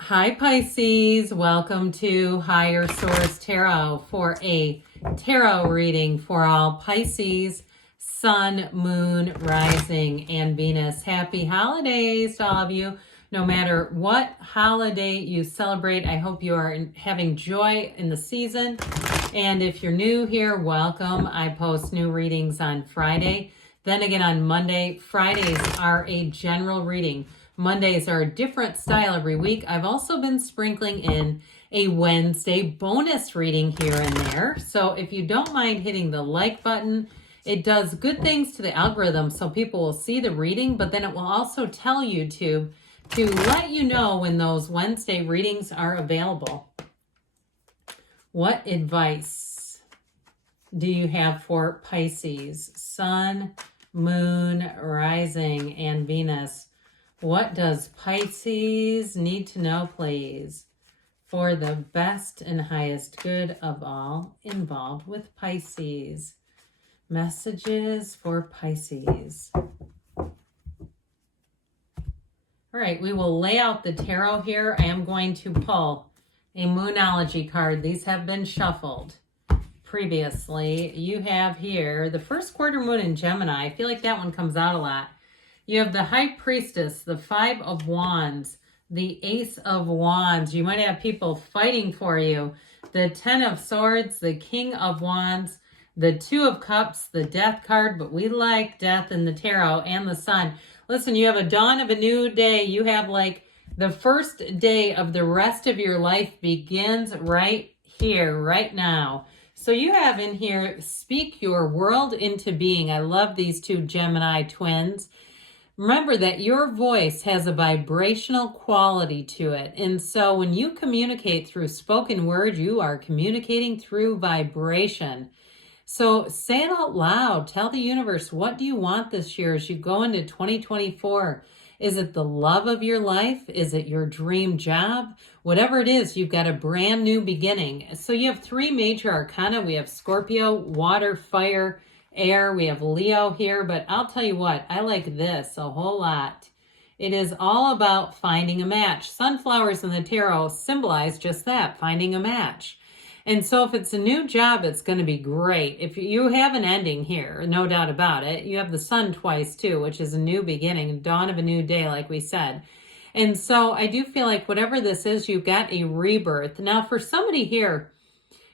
Hi Pisces, welcome to Higher Source Tarot for a tarot reading for all Pisces, Sun, Moon, Rising, and Venus. Happy holidays to all of you. No matter what holiday you celebrate, I hope you are having joy in the season. And if you're new here, welcome. I post new readings on Friday. Then again on Monday. Fridays are a general reading. Mondays are a different style every week. I've also been sprinkling in a Wednesday bonus reading here and there. So if you don't mind hitting the like button, it does good things to the algorithm so people will see the reading, but then it will also tell YouTube to let you know when those Wednesday readings are available. What advice do you have for Pisces, Sun, Moon, Rising, and Venus? What does Pisces need to know, please, for the best and highest good of all involved with Pisces? Messages for Pisces. All right, we will lay out the tarot here. I am going to pull a Moonology card. These have been shuffled previously. You have here the first quarter moon in Gemini. I feel like that one comes out a lot. You have the High Priestess, the Five of Wands, the Ace of Wands. You might have people fighting for you. The Ten of Swords, the King of Wands, the Two of Cups, the Death card, but we like death in the tarot, and the Sun. Listen, you have a dawn of a new day. You have like the first day of the rest of your life begins right here, right now. So you have in here, speak your world into being. I love these two Gemini twins. Remember that your voice has a vibrational quality to it. And so when you communicate through spoken word, you are communicating through vibration. So say it out loud. Tell the universe, what do you want this year as you go into 2024? Is it the love of your life? Is it your dream job? Whatever it is, you've got a brand new beginning. So you have three major arcana. We have Scorpio, water, fire, air. We have Leo here, but I'll tell you what, I like this a whole lot. It is all about finding a match. Sunflowers in the tarot symbolize just that, finding a match. And so if it's a new job, it's going to be great. If you have an ending here, no doubt about it. You have the sun twice too, which is a new beginning, dawn of a new day, like we said. And so I do feel like whatever this is, you've got a rebirth. Now for somebody here,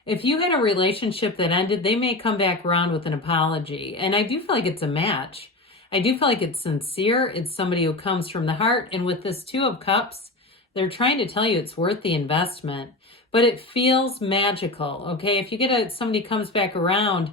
if you had a relationship that ended, they may come back around with an apology. And I do feel like it's a match. I do feel like it's sincere. It's somebody who comes from the heart. And with this Two of Cups, they're trying to tell you it's worth the investment. But it feels magical, okay? If you get somebody comes back around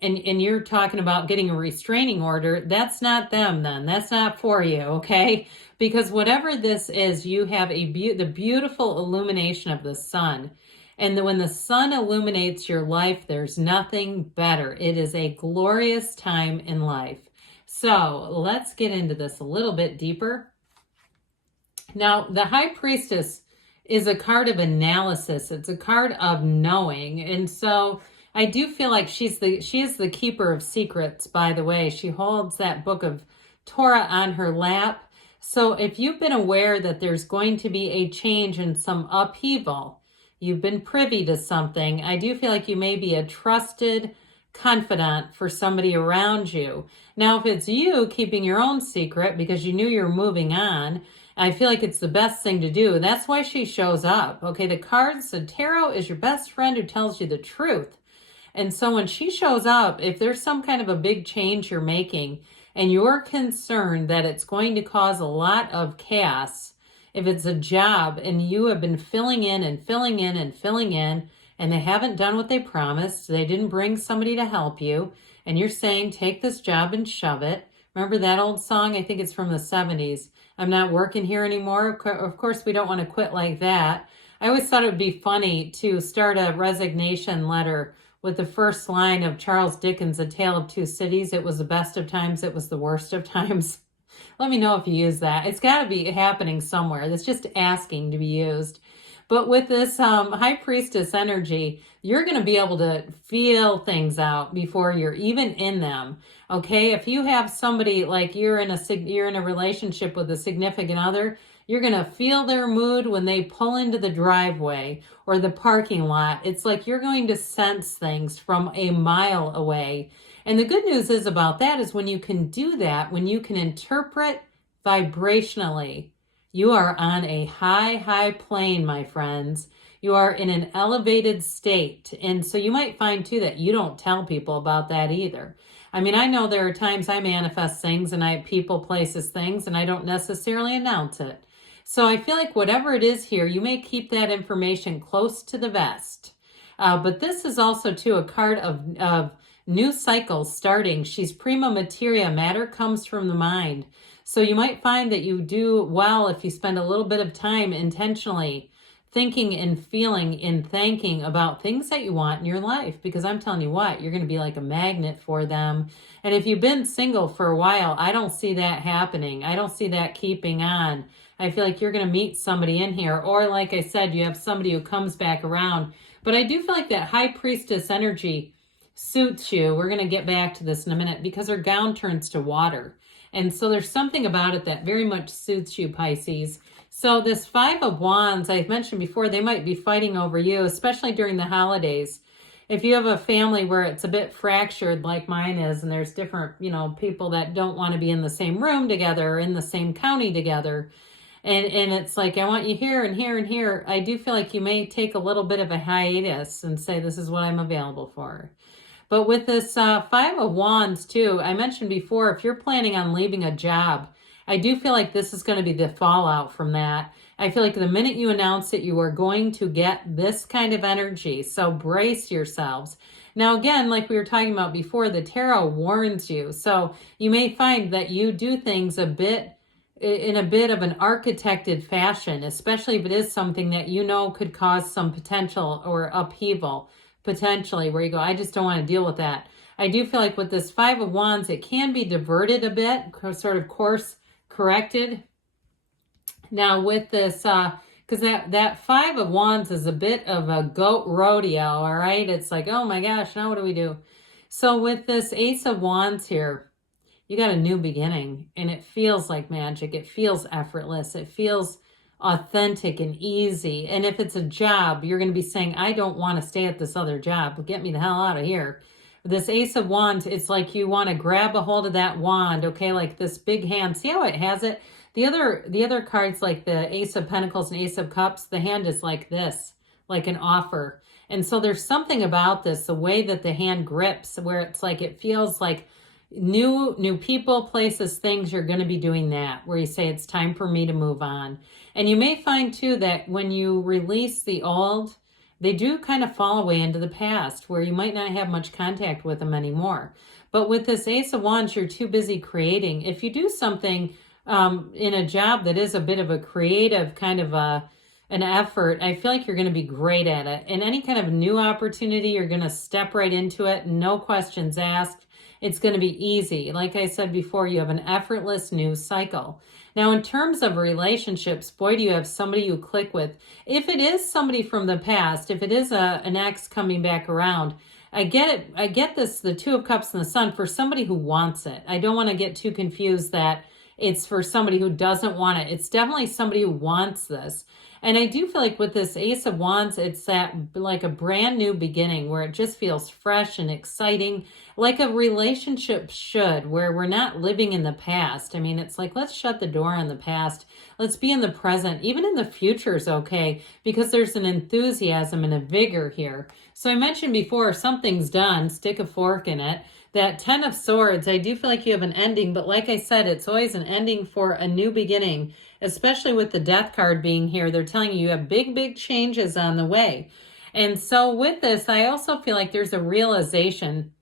and you're talking about getting a restraining order, that's not them then. That's not for you, okay? Because whatever this is, you have the beautiful illumination of the sun. And when the sun illuminates your life, there's nothing better. It is a glorious time in life. So let's get into this a little bit deeper. Now, the High Priestess is a card of analysis. It's a card of knowing. And so I do feel like she is the keeper of secrets, by the way. She holds that book of Torah on her lap. So if you've been aware that there's going to be a change and some upheaval, you've been privy to something, I do feel like you may be a trusted confidant for somebody around you. Now, if it's you keeping your own secret because you knew you were moving on, I feel like it's the best thing to do. That's why she shows up. Okay, the cards, the tarot is your best friend who tells you the truth. And so when she shows up, if there's some kind of a big change you're making and you're concerned that it's going to cause a lot of chaos, if it's a job and you have been filling in and filling in and filling in, and they haven't done what they promised, they didn't bring somebody to help you, and you're saying, take this job and shove it. Remember that old song? I think it's from the 70s. I'm not working here anymore. Of course, we don't want to quit like that. I always thought it would be funny to start a resignation letter with the first line of Charles Dickens' A Tale of Two Cities. It was the best of times, it was the worst of times. Let me know if you use that. It's got to be happening somewhere. That's just asking to be used. But with this High Priestess energy, you're going to be able to feel things out before you're even in them. Okay, if you have somebody like you're in a relationship with a significant other, You're going to feel their mood when they pull into the driveway or the parking lot. It's like you're going to sense things from a mile away. And the good news is about that is when you can do that, when you can interpret vibrationally, you are on a high plane, my friends. You are in an elevated state. And so you might find too that you don't tell people about that either. I mean, I know there are times I manifest things and I people, places, things, and I don't necessarily announce it. So I feel like whatever it is here, you may keep that information close to the vest. But this is also too a card of new cycles starting. She's prima materia. Matter comes from the mind. So you might find that you do well if you spend a little bit of time intentionally thinking and feeling and thinking about things that you want in your life, because I'm telling you what, you're going to be like a magnet for them. And if you've been single for a while, I don't see that happening. I don't see that keeping on. I feel like you're going to meet somebody in here, or like I said, you have somebody who comes back around. But I do feel like that high priestess energy suits you. We're going to get back to this in a minute because her gown turns to water. And so there's something about it that very much suits you, Pisces. So this Five of Wands, I've mentioned before, they might be fighting over you, especially during the holidays. If you have a family where it's a bit fractured like mine is, and there's different, people that don't want to be in the same room together or in the same county together, and it's like, I want you here and here and here, I do feel like you may take a little bit of a hiatus and say, this is what I'm available for. But with this Five of Wands too, I mentioned before, if you're planning on leaving a job, I do feel like this is going to be the fallout from that. I feel like the minute you announce it, you are going to get this kind of energy. So brace yourselves. Now, again, like we were talking about before, the tarot warns you. So you may find that you do things in a bit of an architected fashion, especially if it is something that could cause some potential or upheaval, potentially, where you go, I just don't want to deal with that. I do feel like with this Five of Wands, it can be diverted a bit, sort of course corrected. Now with this, because that Five of Wands is a bit of a goat rodeo, all right? It's like, oh my gosh, now what do we do? So with this Ace of Wands here, you got a new beginning, and it feels like magic. It feels effortless. It feels authentic and easy. And if it's a job, you're going to be saying, I don't want to stay at this other job. Get me the hell out of here. This Ace of Wands, it's like you want to grab a hold of that wand, okay? Like this big hand. See how it has it? The other cards, like the Ace of Pentacles and Ace of Cups, the hand is like this, like an offer. And so there's something about this, the way that the hand grips, where it's like it feels like new people, places, things, you're going to be doing that, where you say it's time for me to move on. And you may find too that when you release the old, they do kind of fall away into the past, where you might not have much contact with them anymore. But with this Ace of Wands, you're too busy creating. If you do something in a job that is a bit of a creative kind of an effort, I feel like you're going to be great at it. And any kind of new opportunity, you're going to step right into it, no questions asked. It's going to be easy. Like I said before, you have an effortless new cycle. Now, in terms of relationships, boy, do you have somebody you click with. If it is somebody from the past, if it is an ex coming back around, I get it. I get this, the Two of Cups and the Sun, for somebody who wants it. I don't want to get too confused that it's for somebody who doesn't want it. It's definitely somebody who wants this. And I do feel like with this Ace of Wands, it's that like a brand new beginning where it just feels fresh and exciting, like a relationship should, where we're not living in the past. I mean, it's like, let's shut the door on the past. Let's be in the present. Even in the future is okay, because there's an enthusiasm and a vigor here. So I mentioned before, if something's done, stick a fork in it. That Ten of Swords, I do feel like you have an ending, but like I said, it's always an ending for a new beginning, especially with the Death card being here. They're telling you have big changes on the way. And so with this, I also feel like there's a realization.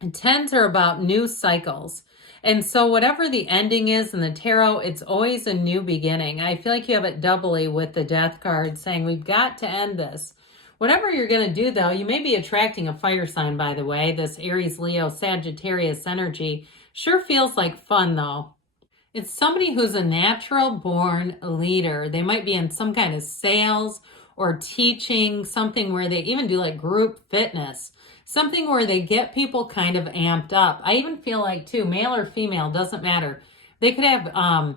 And tens are about new cycles. And so whatever the ending is in the tarot, it's always a new beginning. I feel like you have it doubly with the Death card saying we've got to end this. Whatever you're going to do, though, you may be attracting a fire sign, by the way. This Aries, Leo, Sagittarius energy sure feels like fun, though. It's somebody who's a natural-born leader. They might be in some kind of sales or teaching, something where they even do like group fitness, something where they get people kind of amped up. I even feel like, too, male or female, doesn't matter. They could have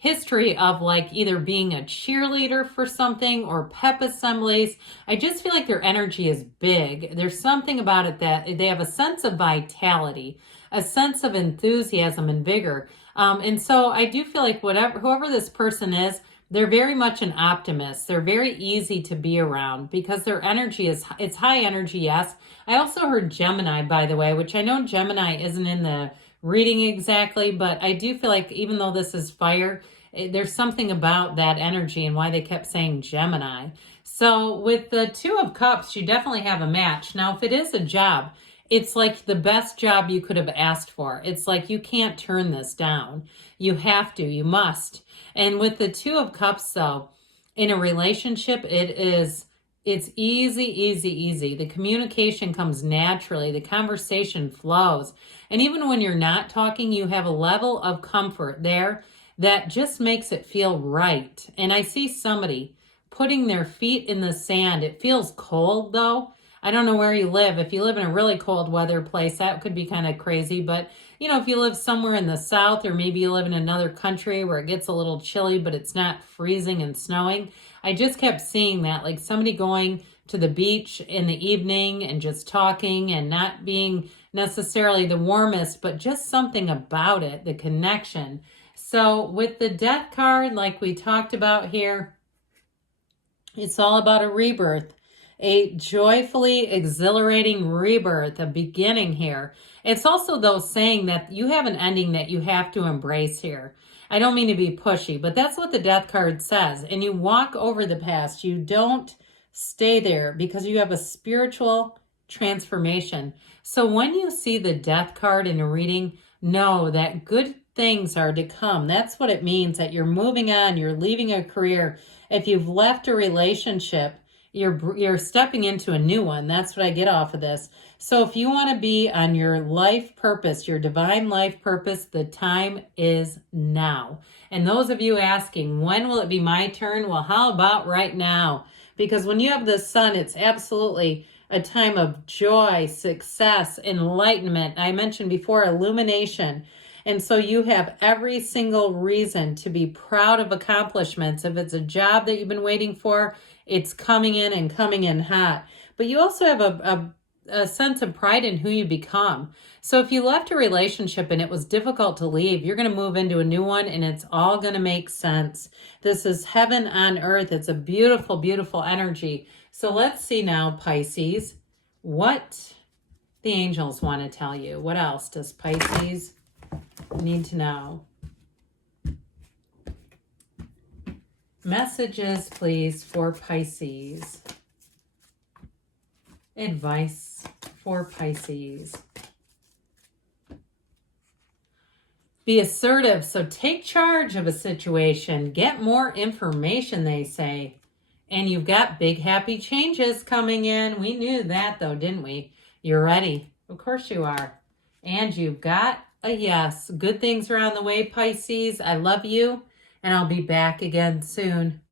history of like either being a cheerleader for something or pep assemblies. I just feel like their energy is big. There's something about it that they have a sense of vitality, a sense of enthusiasm and vigor. And so I do feel like whoever this person is, they're very much an optimist. They're very easy to be around because their energy it's high energy, yes. I also heard Gemini, by the way, which I know Gemini isn't in the reading exactly, but I do feel like even though this is fire, there's something about that energy and why they kept saying Gemini. So with the Two of Cups, you definitely have a match. Now, if it is a job, it's like the best job you could have asked for. It's like you can't turn this down. You have to, you must. And with the Two of Cups, though, in a relationship, it's easy. The communication comes naturally. The conversation flows. And even when you're not talking, you have a level of comfort there that just makes it feel right. And I see somebody putting their feet in the sand. It feels cold, though. I don't know where you live. If you live in a really cold weather place, that could be kind of crazy. But, you know, if you live somewhere in the south, or maybe you live in another country where it gets a little chilly, but it's not freezing and snowing, I just kept seeing that, like somebody going to the beach in the evening and just talking and not being necessarily the warmest, but just something about it, the connection. So with the Death card, like we talked about here, it's all about a rebirth. A joyfully exhilarating rebirth, a beginning here. It's also, though, saying that you have an ending that you have to embrace here. I don't mean to be pushy, but that's what the Death card says. And you walk over the past. You don't stay there because you have a spiritual transformation. So when you see the Death card in a reading, know that good things are to come. That's what it means, that you're moving on, you're leaving a career. If you've left a relationship, you're stepping into a new one. That's what I get off of this. So if you want to be on your life purpose, your divine life purpose, the time is now. And those of you asking, when will it be my turn? Well, how about right now? Because when you have the sun, it's absolutely a time of joy, success, enlightenment. I mentioned before, illumination. And so you have every single reason to be proud of accomplishments. If it's a job that you've been waiting for, it's coming in and coming in hot. But you also have a sense of pride in who you become. So if you left a relationship and it was difficult to leave, you're going to move into a new one and it's all going to make sense. This is heaven on earth. It's a beautiful, beautiful energy. So let's see now, Pisces, what the angels want to tell you. What else does Pisces need to know? Messages, please, for Pisces. Advice for Pisces. Be assertive. So take charge of a situation. Get more information, they say. And you've got big, happy changes coming in. We knew that, though, didn't we? You're ready. Of course you are. And you've got a yes. Good things are on the way, Pisces. I love you. And I'll be back again soon.